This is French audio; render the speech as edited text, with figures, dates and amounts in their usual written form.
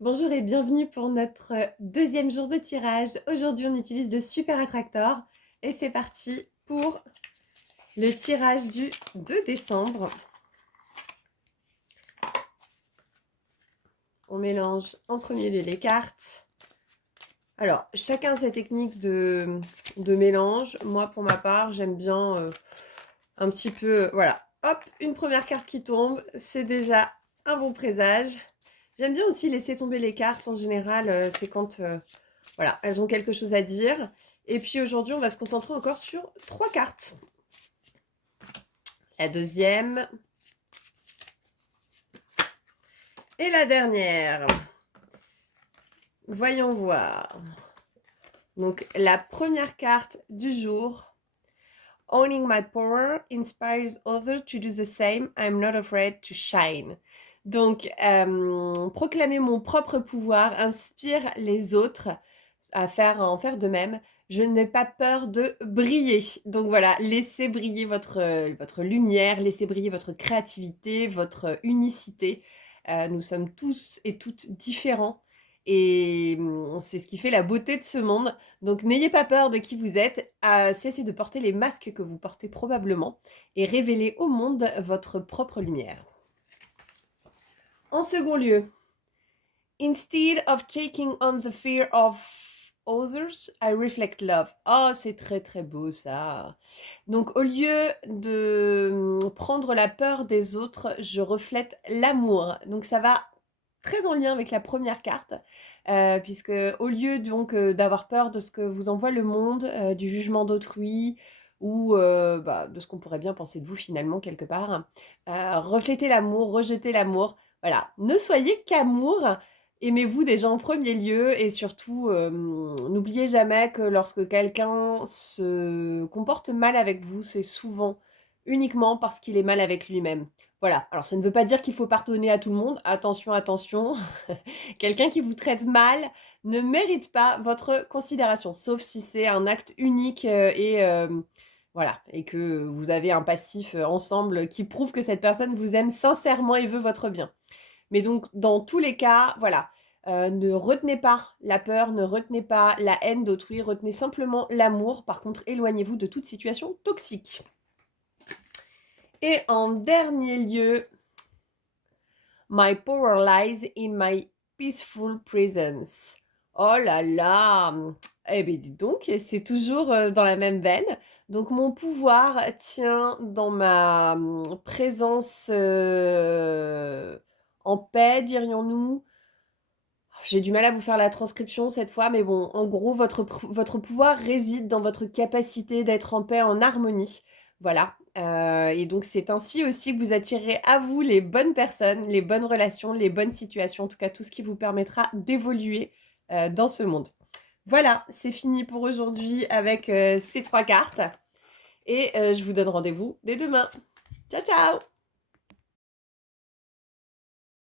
Bonjour et bienvenue pour notre deuxième jour de tirage. Aujourd'hui, on utilise le Super Attractor et c'est parti pour le tirage du 2 décembre. On mélange en premier lieu les cartes. Alors, chacun a sa technique de mélange. Moi, pour ma part, j'aime bien un petit peu... voilà, hop, une première carte qui tombe, c'est déjà un bon présage. J'aime bien aussi laisser tomber les cartes. En général, c'est quand voilà, elles ont quelque chose à dire. Et puis aujourd'hui, on va se concentrer encore sur 3 cartes. La deuxième. Et la dernière. Voyons voir. Donc, la première carte du jour. Owning my power inspires others to do the same. I'm not afraid to shine. Donc, proclamer mon propre pouvoir inspire les autres à en faire de même. Je n'ai pas peur de briller. Donc voilà, laissez briller votre lumière, laissez briller votre créativité, votre unicité. Nous sommes tous et toutes différents et c'est ce qui fait la beauté de ce monde. Donc n'ayez pas peur de qui vous êtes, cessez de porter les masques que vous portez probablement et révélez au monde votre propre lumière. En second lieu, instead of taking on the fear of others, I reflect love. Oh, c'est très très beau ça. Donc au lieu de prendre la peur des autres, je reflète l'amour. Donc ça va très en lien avec la première carte, puisque au lieu donc d'avoir peur de ce que vous envoie le monde, du jugement d'autrui ou de ce qu'on pourrait bien penser de vous finalement quelque part, reflétez l'amour, rejetez l'amour. Voilà, ne soyez qu'amour. Aimez-vous déjà en premier lieu et surtout, n'oubliez jamais que lorsque quelqu'un se comporte mal avec vous, c'est souvent uniquement parce qu'il est mal avec lui-même. Voilà, alors ça ne veut pas dire qu'il faut pardonner à tout le monde, attention, attention. Quelqu'un qui vous traite mal ne mérite pas votre considération, sauf si c'est un acte unique, voilà et que vous avez un passif, ensemble qui prouve que cette personne vous aime sincèrement et veut votre bien. Mais donc dans tous les cas, voilà, ne retenez pas la peur, ne retenez pas la haine d'autrui, retenez simplement l'amour. Par contre, éloignez-vous de toute situation toxique. Et en dernier lieu, my power lies in my peaceful presence. Oh là là! Eh bien, dis donc, c'est toujours dans la même veine. Donc, mon pouvoir tient dans ma présence en paix, dirions-nous. J'ai du mal à vous faire la transcription cette fois, mais bon, en gros, votre pouvoir réside dans votre capacité d'être en paix, en harmonie. Voilà. Et donc, c'est ainsi aussi que vous attirez à vous les bonnes personnes, les bonnes relations, les bonnes situations, en tout cas tout ce qui vous permettra d'évoluer dans ce monde. Voilà, c'est fini pour aujourd'hui avec ces 3 cartes. Et je vous donne rendez-vous dès demain. Ciao, ciao!